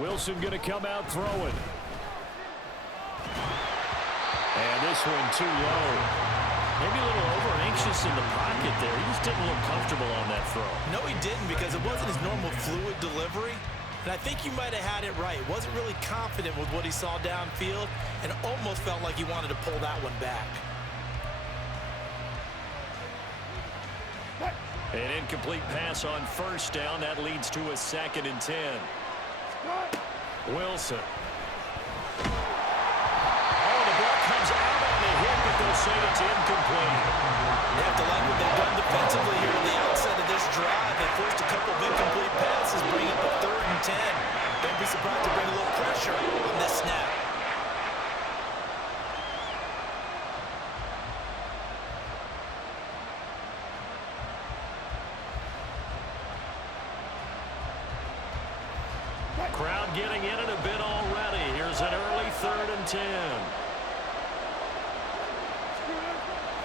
Wilson going to come out throwing. And this one too low. Maybe a little over-anxious in the pocket there. He just didn't look comfortable on that throw. No, he didn't, because it wasn't his normal fluid delivery. And I think you might have had it right. Wasn't really confident with what he saw downfield and almost felt like he wanted to pull that one back. An incomplete pass on first down. That leads to a 2nd and 10. Wilson. They'll say it's incomplete. They have to like what they've done defensively here at the outset of this drive. They forced a couple of incomplete passes, bring up a 3rd and 10. Don't be surprised to bring a little pressure on this snap. Crowd getting in it a bit already. Here's an early 3rd and 10.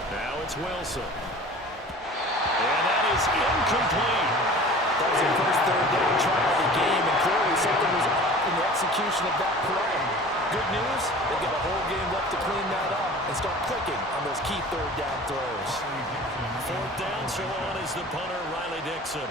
Now it's Wilson. And that is incomplete. That was the first 3rd down try of the game, and clearly something was off in the execution of that play. Good news, they get a whole game left to clean that up and start clicking on those key 3rd down throws. 4th down, so on is the punter, Riley Dixon.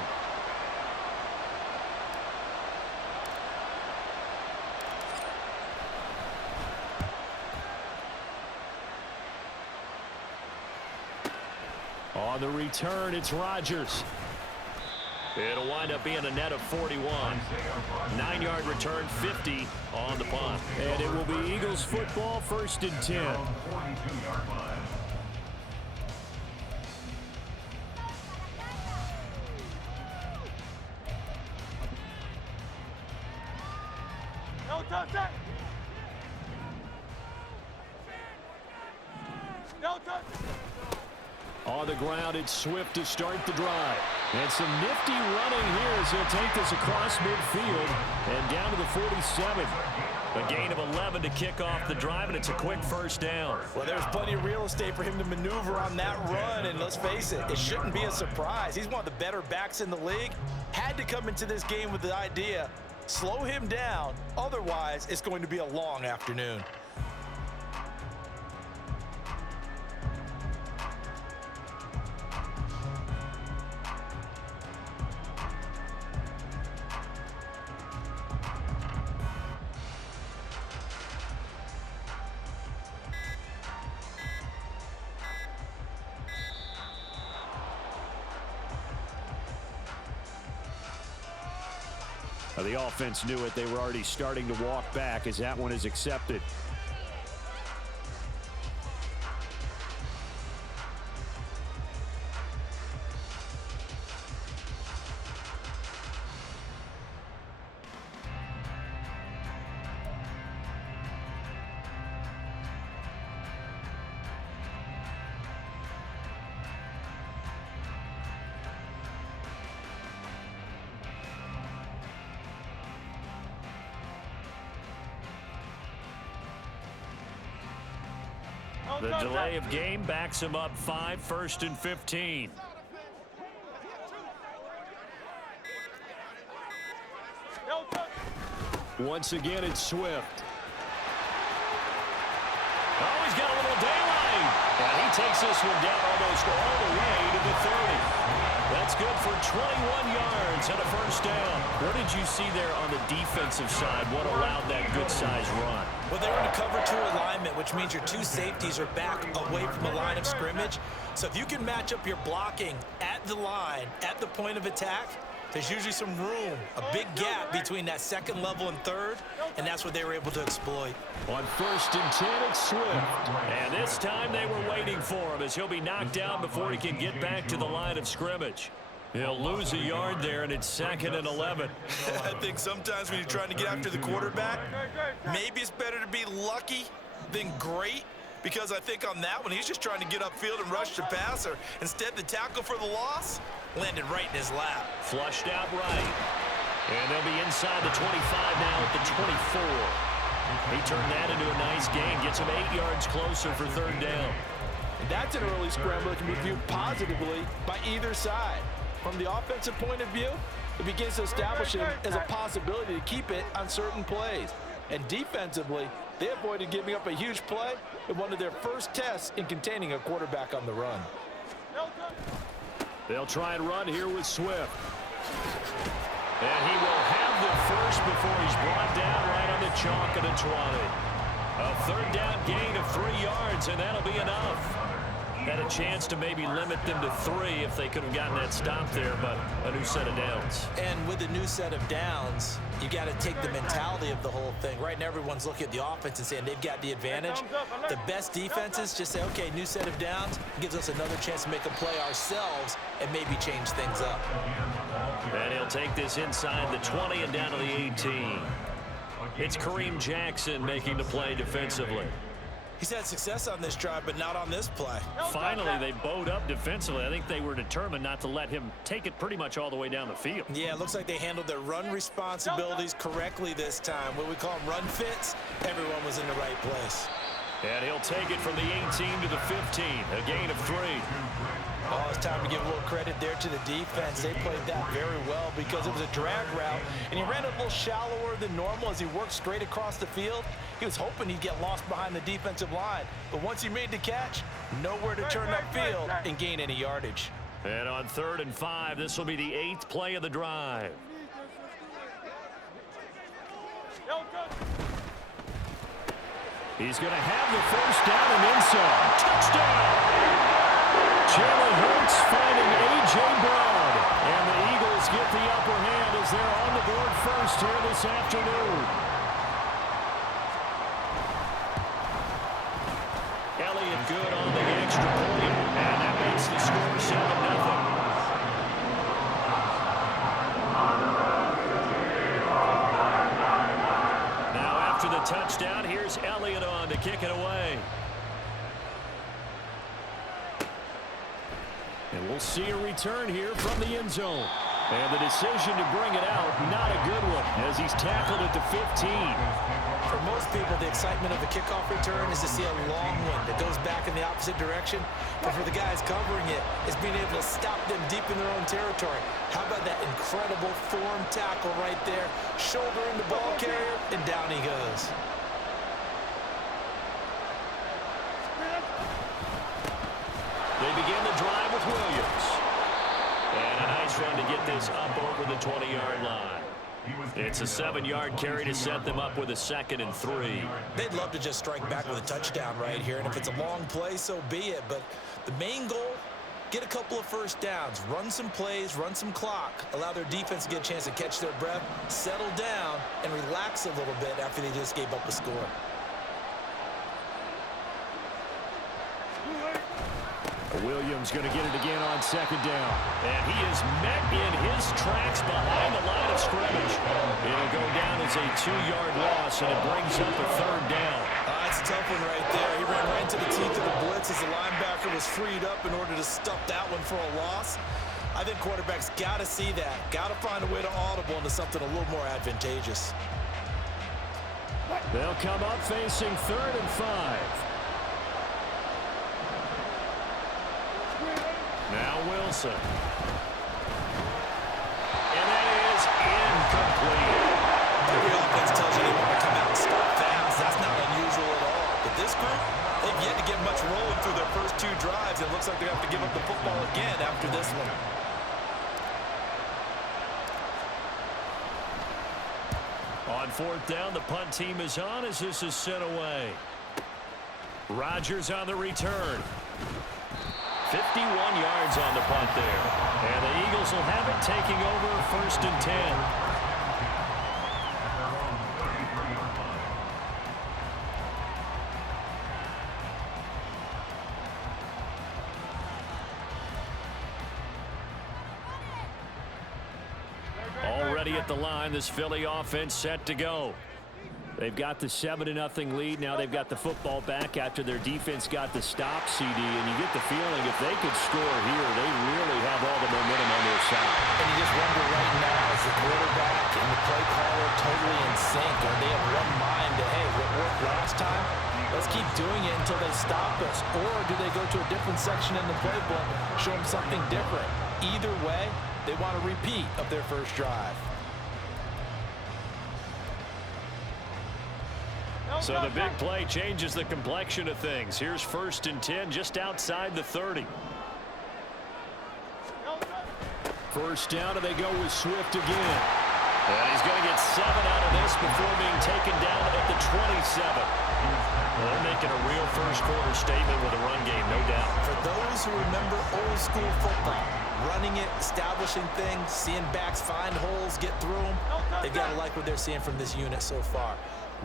On the return, it's Rodgers. It'll wind up being a net of 41. 9-yard return, 50 on the punt. And it will be Eagles football, 1st and 10. No touchdown. No touchdown. On the ground, it's Swift to start the drive. And some nifty running here as he'll take this across midfield and down to the 47. A gain of 11 to kick off the drive, and it's a quick 1st down. Well, there's plenty of real estate for him to maneuver on that run, and let's face it, it shouldn't be a surprise. He's one of the better backs in the league. Had to come into this game with the idea, slow him down, otherwise it's going to be a long afternoon. The offense knew it. They were already starting to walk back as that one is accepted. The delay of game backs him up 5, 1st and 15. Once again, it's Swift. Oh, he's got a little daylight. And he takes this one down almost all the way to the 30. That's good for 21 yards and a 1st down. What did you see there on the defensive side? What allowed that good-sized run? Well, they were in a cover 2 alignment, which means your 2 safeties are back away from the line of scrimmage. So if you can match up your blocking at the line, at the point of attack, there's usually some room, a big gap between that 2nd level and 3rd, and that's what they were able to exploit. On 1st and 10, it's Swift. And this time they were waiting for him as he'll be knocked down before he can get back to the line of scrimmage. He'll lose a yard there, and it's 2nd and 11. I think sometimes when you're trying to get after the quarterback, maybe it's better to be lucky than great, because I think on that one, he's just trying to get upfield and rush the passer. Instead, the tackle for the loss landed right in his lap. Flushed out right. And they'll be inside the 25 now at the 24. He turned that into a nice gain, gets him 8 yards closer for 3rd down. And that's an early scramble that can be viewed positively by either side. From the offensive point of view, it begins to establish him as a possibility to keep it on certain plays. And defensively, they avoided giving up a huge play in one of their first tests in containing a quarterback on the run. They'll try and run here with Swift. And he will have the first before he's brought down right on the chalk at the 20. A third down gain of 3 yards, and that'll be enough. Had a chance to maybe limit them to 3 if they could have gotten that stop there, but a new set of downs. And with a new set of downs, you got to take the mentality of the whole thing. Right now, everyone's looking at the offense and saying they've got the advantage. The best defenses just say, okay, new set of downs gives us another chance to make a play ourselves and maybe change things up. And he'll take this inside the 20 and down to the 18. It's Kareem Jackson making the play defensively. He's had success on this drive, but not on this play. Finally, they bowed up defensively. I think they were determined not to let him take it pretty much all the way down the field. Yeah, it looks like they handled their run responsibilities correctly this time. What we call them run fits, everyone was in the right place. And he'll take it from the 18 to the 15, a gain of 3. Oh, it's time to give a little credit there to the defense. They played that very well because it was a drag route, and he ran a little shallower than normal as he worked straight across the field. He was hoping he'd get lost behind the defensive line, but once he made the catch, nowhere to turn upfield and gain any yardage. And on 3rd and 5, this will be the 8th play of the drive. He's going to have the first down and then some. Touchdown! Jalen Hurts finding A.J. Brown. And the Eagles get the upper hand as they're on the board first here this afternoon. Elliott good on the extra point. And that makes the score 7-0. Now after the touchdown, here's Elliott on to kick it away. And we'll see a return here from the end zone. And the decision to bring it out, not a good one, as he's tackled at the 15. For most people, the excitement of a kickoff return is to see a long one that goes back in the opposite direction. But for the guys covering it, it's being able to stop them deep in their own territory. How about that incredible form tackle right there? Shoulder in the ball carrier, and down he goes. They begin the drive with Williams. And a nice run to get this up over the 20-yard line. It's a 7-yard carry to set them up with a 2nd and 3. They'd love to just strike back with a touchdown right here, and if it's a long play, so be it. But the main goal, get a couple of first downs, run some plays, run some clock, allow their defense to get a chance to catch their breath, settle down, and relax a little bit after they just gave up a score. Williams going to get it again on 2nd down. And he is met in his tracks behind the line of scrimmage. It'll go down as a 2-yard loss, and it brings up a 3rd down. That's a tough one right there. He ran right into the teeth of the blitz as the linebacker was freed up in order to stuff that one for a loss. I think quarterbacks got to see that. Got to find a way to audible into something a little more advantageous. They'll come up facing 3rd and 5. Now Wilson. And that is incomplete. Every offense tells you they want to come out and start fast. That's not unusual at all. But this group, they've yet to get much rolling through their first 2 drives. It looks like they have to give up the football again after this one. On 4th down, the punt team is on as this is sent away. Rodgers on the return. 51 yards on the punt there. And the Eagles will have it taking over 1st and 10. Already at the line, this Philly offense set to go. They've got the 7-0 lead. Now they've got the football back after their defense got the stop, CD. And you get the feeling if they could score here, they really have all the momentum on their side. And you just wonder right now, is the quarterback and the play caller totally in sync? Are they of one mind that, hey, what worked last time, let's keep doing it until they stop us? Or do they go to a different section in the playbook, show them something different? Either way, They want a repeat of their first drive. So the big play changes the complexion of things. Here's 1st and 10 just outside the 30. First down, and they go with Swift again. And he's going to get 7 out of this before being taken down at the 27. Well, they're making a real first-quarter statement with a run game, no doubt. For those who remember old-school football, running it, establishing things, seeing backs find holes, get through them, they've got to like what they're seeing from this unit so far.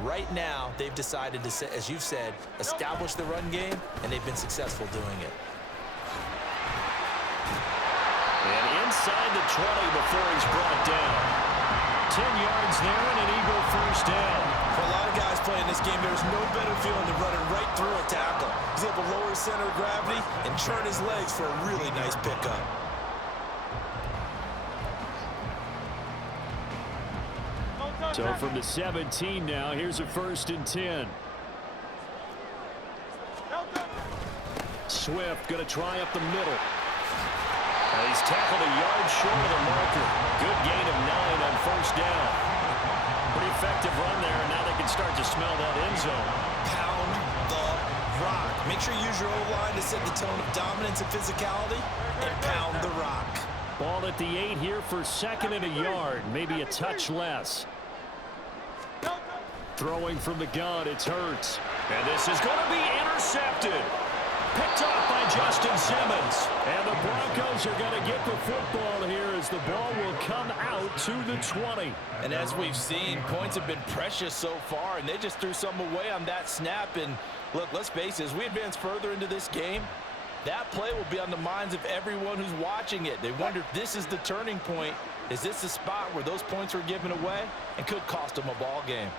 Right now, they've decided to, as you've said, establish the run game, and they've been successful doing it. And inside the 20 before he's brought down. 10 yards there and an Eagle first down. For a lot of guys playing this game, there's no better feeling than running right through a tackle. He's able to lower his center of gravity and churn his legs for a really nice pickup. So from the 17 now, here's a 1st and 10. Swift going to try up the middle. He's tackled a yard short of the marker. Good gain of 9 on first down. Pretty effective run there, and now they can start to smell that end zone. Pound the rock. Make sure you use your O-line to set the tone of dominance and physicality, and pound the rock. Ball at the 8 here for 2nd and a yard, maybe a touch less. Throwing from the gun, it's Hurts. And this is going to be intercepted. Picked off by Justin Simmons. And the Broncos are going to get the football here as the ball will come out to the 20. And as we've seen, points have been precious so far, and they just threw some away on that snap. And look, let's face it, as we advance further into this game, that play will be on the minds of everyone who's watching it. They wonder if this is the turning point. Is this the spot where those points were given away and could cost them a ball game?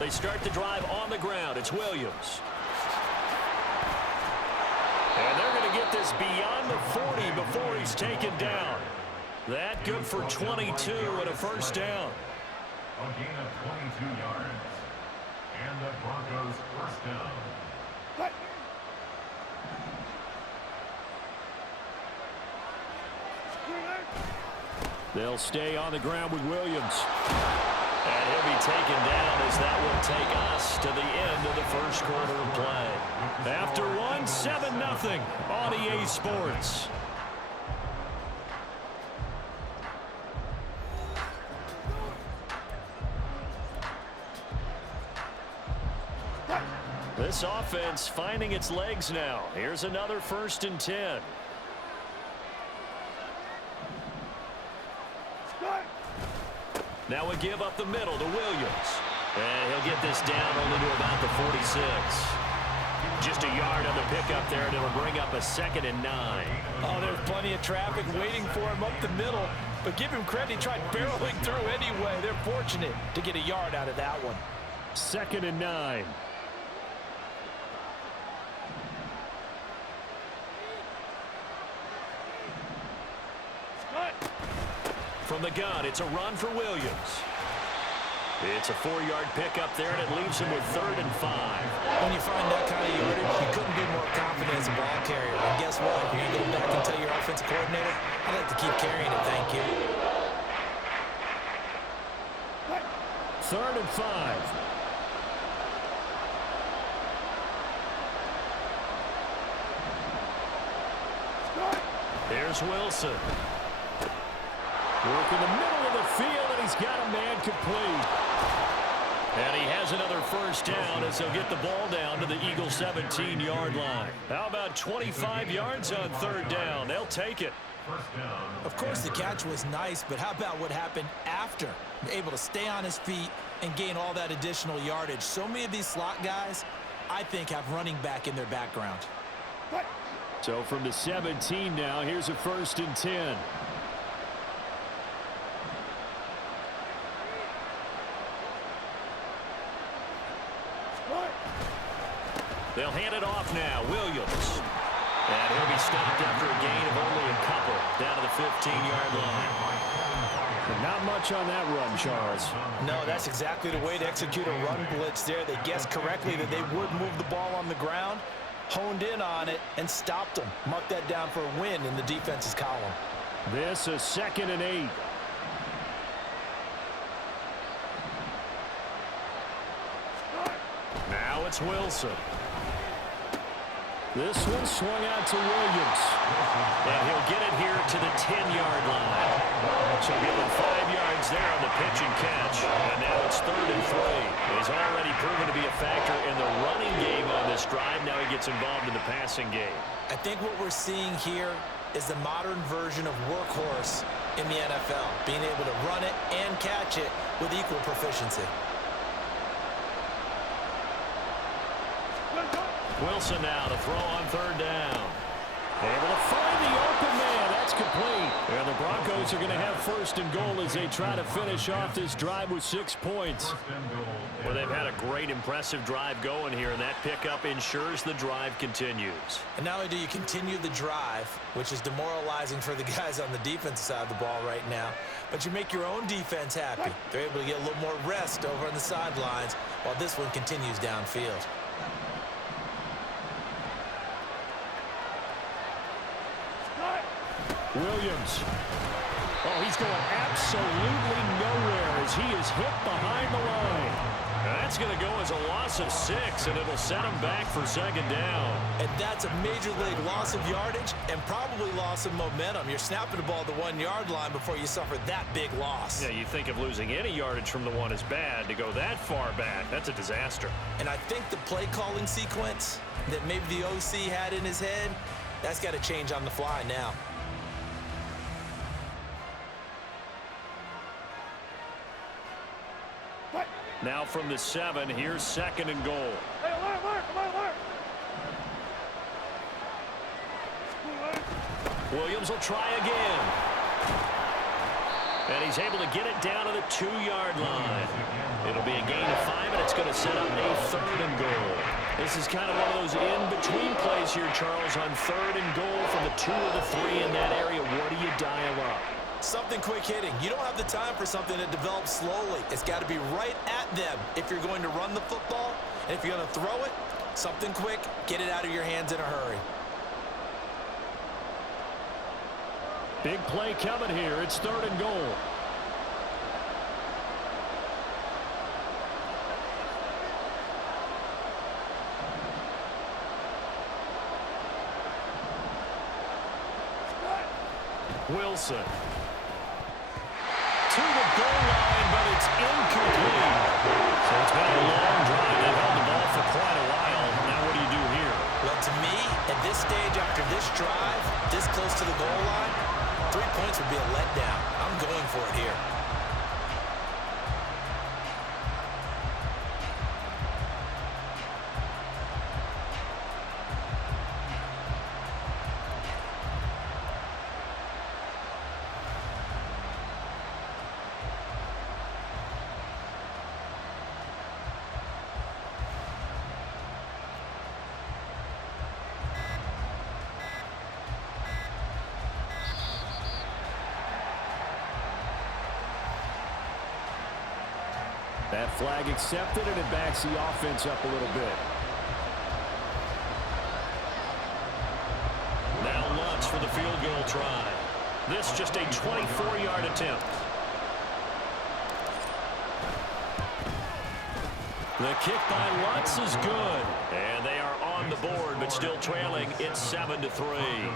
They start the drive on the ground. It's Williams. And they're going to get this beyond the 40 before he's taken down. That good for 22 and a first down. A gain of 22 yards. And the Broncos first down. They'll stay on the ground with Williams. And he'll be taken down as that will take us to the end of the first quarter of play. After one, 7-0 on EA Sports. This offense finding its legs now. Here's another 1st and 10. Now we give up the middle to Williams. And he'll get this down only to about the 46. Just a yard on the pickup there, and it'll bring up a 2nd and 9. Oh, there's plenty of traffic waiting for him up the middle. But give him credit, he tried barreling through anyway. They're fortunate to get a yard out of that one. 2nd and 9. From the gun, it's a run for Williams. It's a 4-yard pickup there, and it leaves him with 3rd and 5. When you find that kind of yardage, you couldn't be more confident as a ball carrier. And guess what? You're going to go back and tell your offensive coordinator, I'd like to keep carrying it, thank you. 3rd and 5. Here's Wilson. Work in the middle of the field, and he's got a man complete. And he has another first down as he'll get the ball down to the Eagles' 17-yard line. How about 25 yards on 3rd down? They'll take it. Of course, the catch was nice, but how about what happened after? Able to stay on his feet and gain all that additional yardage. So many of these slot guys, I think, have running back in their background. So from the 17 now, here's a 1st and 10. They'll hand it off now. Williams. And he'll be stopped after a gain of only a couple down to the 15-yard line. But not much on that run, Charles. No, that's exactly the way to execute a run blitz there. They guessed correctly that they would move the ball on the ground, honed in on it and stopped them. Mark that down for a win in the defense's column. This is 2nd and 8. Now it's Wilson. This one swung out to Williams. And he'll get it here to the 10-yard line. So give him 5 yards there on the pitch and catch. And now it's 3rd and 3. He's already proven to be a factor in the running game on this drive. Now he gets involved in the passing game. I think what we're seeing here is the modern version of workhorse in the NFL, being able to run it and catch it with equal proficiency. Wilson now to throw on 3rd down. Able to find the open man. That's complete. And the Broncos are going to have 1st and goal as they try to finish off this drive with 6 points. Well, they've had a great, impressive drive going here, and that pickup ensures the drive continues. And not only do you continue the drive, which is demoralizing for the guys on the defensive side of the ball right now, but you make your own defense happy. They're able to get a little more rest over on the sidelines while this one continues downfield. Williams. Oh, he's going absolutely nowhere as he is hit behind the line. That's going to go as a loss of 6, and it'll set him back for 2nd down. And that's a major league loss of yardage and probably loss of momentum. You're snapping the ball at the 1-yard line before you suffer that big loss. Yeah, you think of losing any yardage from the 1 is bad. To go that far back, that's a disaster. And I think the play calling sequence that maybe the OC had in his head, that's got to change on the fly now. Now from the 7, here's 2nd and goal. Hey, alert, alert. Williams will try again. And he's able to get it down to the 2-yard line. It'll be a gain of 5, and it's going to set up a 3rd and goal. This is kind of one of those in-between plays here, Charles, on 3rd and goal from the 2 or the 3 in that area. What do you dial up? Something quick hitting. You don't have the time for something that develops slowly. It's got to be right at them if you're going to run the football. And if you're going to throw it, something quick, get it out of your hands in a hurry. Big play coming here. It's 3rd and goal. Wilson. To the goal line, but it's incomplete. So it's been a long drive. They've held the ball for quite a while. Now what do you do here? Well, to me, at this stage after this drive, this close to the goal line, 3 points would be a letdown. I'm going for it here. That flag accepted, and it backs the offense up a little bit. Now Lutz for the field goal try. This just a 24-yard attempt. The kick by Lutz is good. And they are on the board, but still trailing. It's 7-3.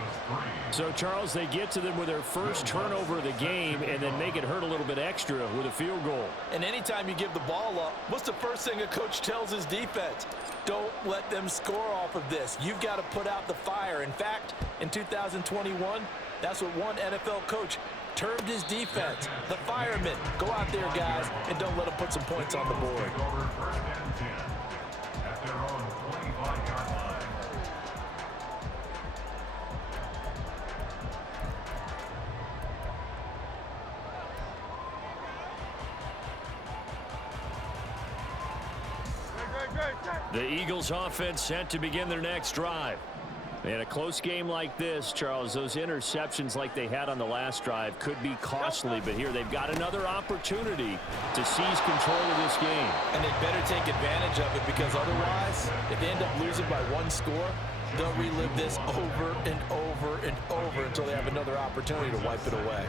So, Charles, they get to them with their first turnover of the game and then make it hurt a little bit extra with a field goal. And anytime you give the ball up, what's the first thing a coach tells his defense? Don't let them score off of this. You've got to put out the fire. In fact, in 2021, that's what one NFL coach termed his defense, the firemen. Go out there, guys, and don't let them put some points on the board. At their own 25-yard line. The Eagles offense set to begin their next drive. In a close game like this, Charles, those interceptions like they had on the last drive could be costly, but here they've got another opportunity to seize control of this game. And they better take advantage of it, because otherwise, if they end up losing by one score, they'll relive this over and over and over until they have another opportunity to wipe it away.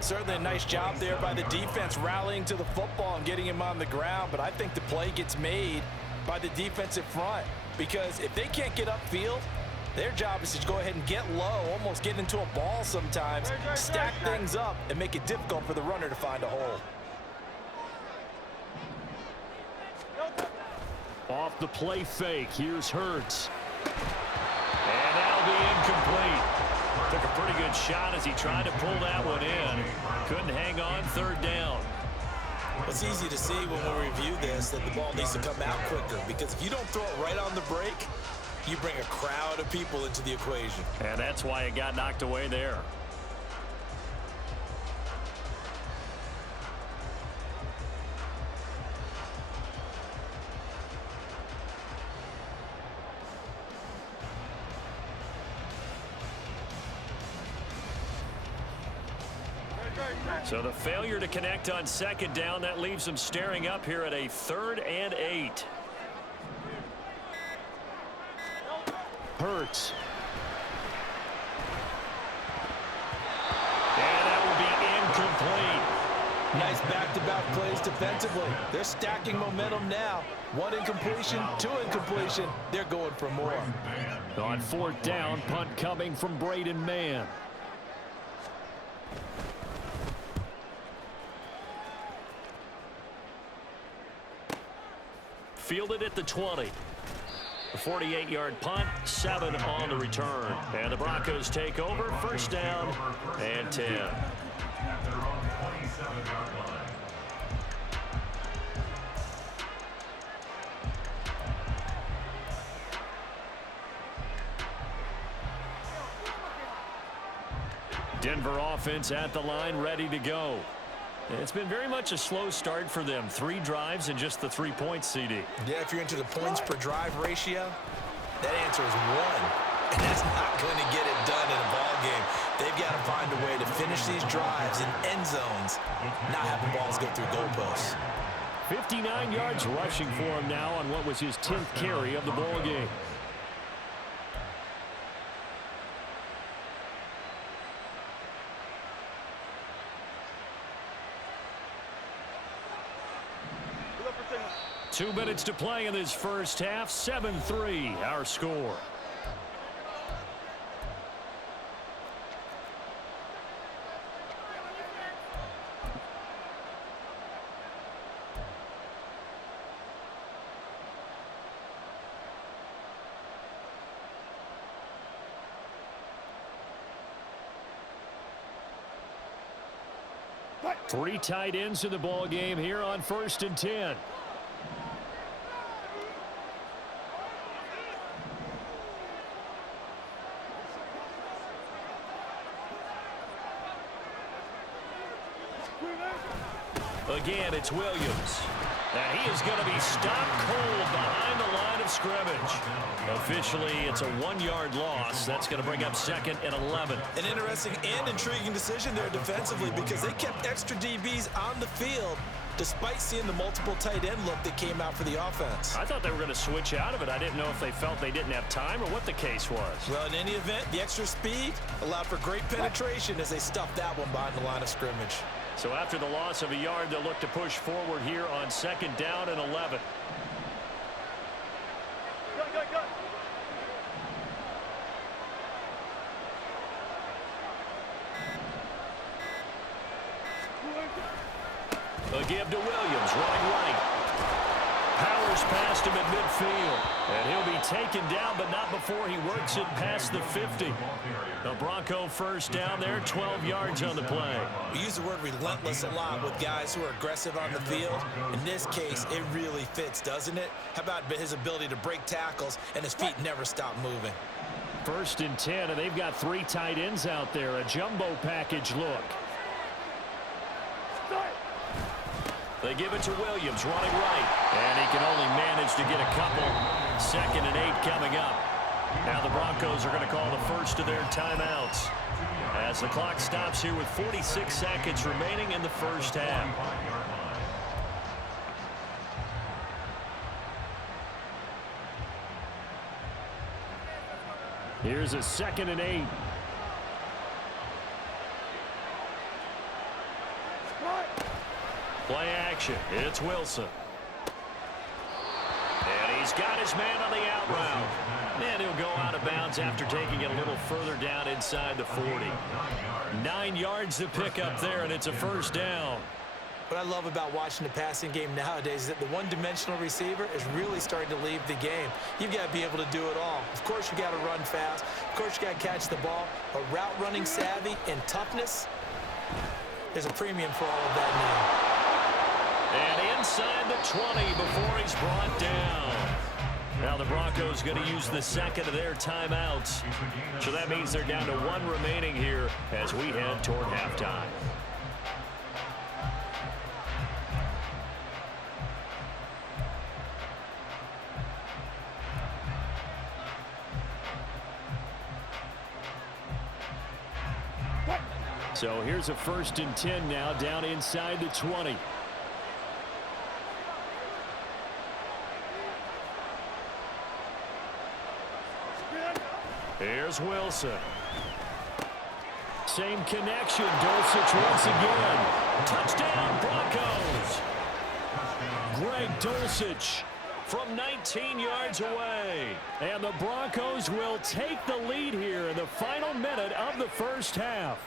Certainly a nice job there by the defense rallying to the football and getting him on the ground, but I think the play gets made by the defensive front because if they can't get upfield, their job is to go ahead and get low, almost get into a ball sometimes, stack things up, and make it difficult for the runner to find a hole. Off the play fake, here's Hurts. And that'll be incomplete. Took a pretty good shot as he tried to pull that one in. Couldn't hang on, third down. It's easy to see when we review this that the ball needs to come out quicker because if you don't throw it right on the break, you bring a crowd of people into the equation. And that's why it got knocked away there. So the failure to connect on second down, that leaves them staring up here at a 3rd and 8. Hurts. And that will be incomplete. Nice back-to-back plays defensively. They're stacking momentum now. 1 incompletion, 2 incompletion. They're going for more. On 4th down, punt coming from Braden Mann. Fielded at the 20. A 48-yard punt, 7 on the return. And the Broncos take over, 1st down and 10. At their own 27-yard line. Denver offense at the line, ready to go. It's been very much a slow start for them. 3 drives and just the 3 points, CD. Yeah, if you're into the points per drive ratio, that answer is 1. And that's not going to get it done in a ball game. They've got to find a way to finish these drives in end zones, not have the balls go through goalposts. 59 yards rushing for him now on what was his 10th carry of the ball game. Two minutes to play in this first half. 7-3, our score. Three tight ends in the ball game here on 1st and 10. Again, it's Williams. And he is going to be stopped cold behind the line of scrimmage. Officially, it's a 1-yard loss. That's going to bring up 2nd and 11. An interesting and intriguing decision there defensively because they kept extra DBs on the field despite seeing the multiple tight end look that came out for the offense. I thought they were going to switch out of it. I didn't know if they felt they didn't have time or what the case was. Well, in any event, the extra speed allowed for great penetration as they stuffed that one behind the line of scrimmage. So after the loss of a yard, they'll look to push forward here on 2nd down and 11. A give to Williams, running right. Powers past him at midfield. And he'll be taken down, but not before he works it past the 50. The Bronco 1st down there, 12 yards on the play. We use the word relentless a lot with guys who are aggressive on the field. In this case, it really fits, doesn't it? How about his ability to break tackles and his feet never stop moving? 1st and 10, and they've got 3 tight ends out there. A jumbo package look. They give it to Williams, running right. And he can only manage to get a couple. 2nd and 8 coming up. Now the Broncos are going to call the first of their timeouts as the clock stops here with 46 seconds remaining in the first half. Here's a 2nd and 8. Play action. It's Wilson. And he's got his man on the out route. And he'll go out of bounds after taking it a little further down inside the 40. 9 yards to pick up there, and it's a first down. What I love about watching the passing game nowadays is that the one-dimensional receiver is really starting to leave the game. You've got to be able to do it all. Of course, you got to run fast. Of course, you got to catch the ball. But route running savvy and toughness, there's a premium for all of that now. And inside the 20 before he's brought down. Now the Broncos going to use the 2nd of their timeouts. So that means they're down to 1 remaining here as we head toward halftime. So here's a 1st and 10 now down inside the 20. Here's Wilson. Same connection. Dulcich once again. Touchdown, Broncos. Greg Dulcich from 19 yards away. And the Broncos will take the lead here in the final minute of the first half.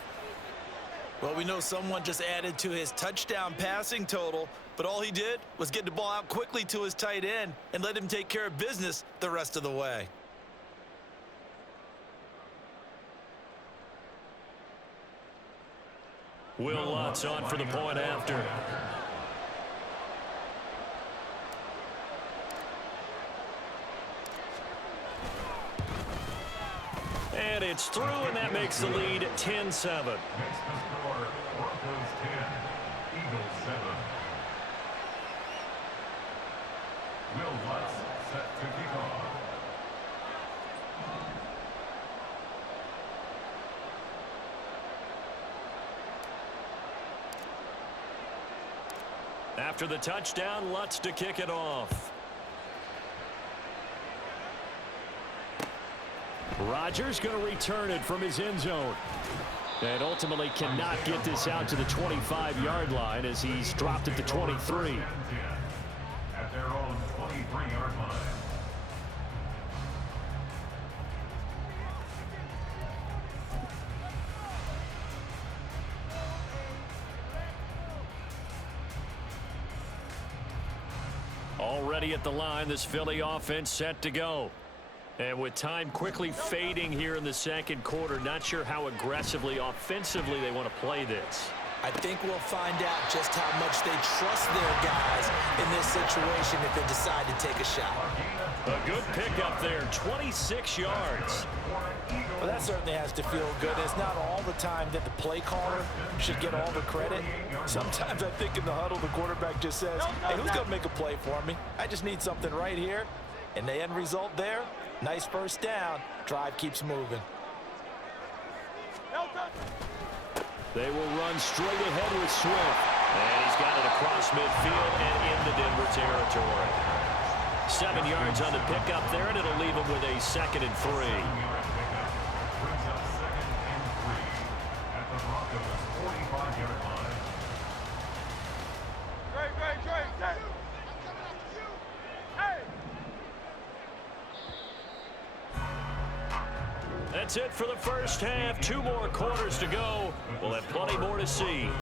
Well, we know someone just added to his touchdown passing total, but all he did was get the ball out quickly to his tight end and let him take care of business the rest of the way. Will Lutz on for the point after. And it's through, and that makes the lead 10-7. Next to score, Broncos 10, Eagles 7. Will Lutz set to kick off. After the touchdown, Lutz to kick it off. Rodgers going to return it from his end zone. And ultimately cannot get this out to the 25-yard line as he's dropped at the 23. At their own 23-yard line. Already at the line, this Philly offense set to go. And with time quickly fading here in the second quarter, not sure how aggressively, offensively they want to play this. I think we'll find out just how much they trust their guys in this situation if they decide to take a shot. A good pickup there, 26 yards. Well, that certainly has to feel good. It's not all the time that the play caller should get all the credit. Sometimes I think in the huddle, the quarterback just says, hey, who's going to make a play for me? I just need something right here. And the end result there, nice first down. Drive keeps moving. They will run straight ahead with Swift. And he's got it across midfield and into Denver territory. 7 yards on the pickup there, and it'll leave him with a 2nd and 3. Brings up 2nd and 3 at the Broncos' 45-yard line. Great. Hey! That's it for the first half. 2 more quarters to go. We'll have plenty more to see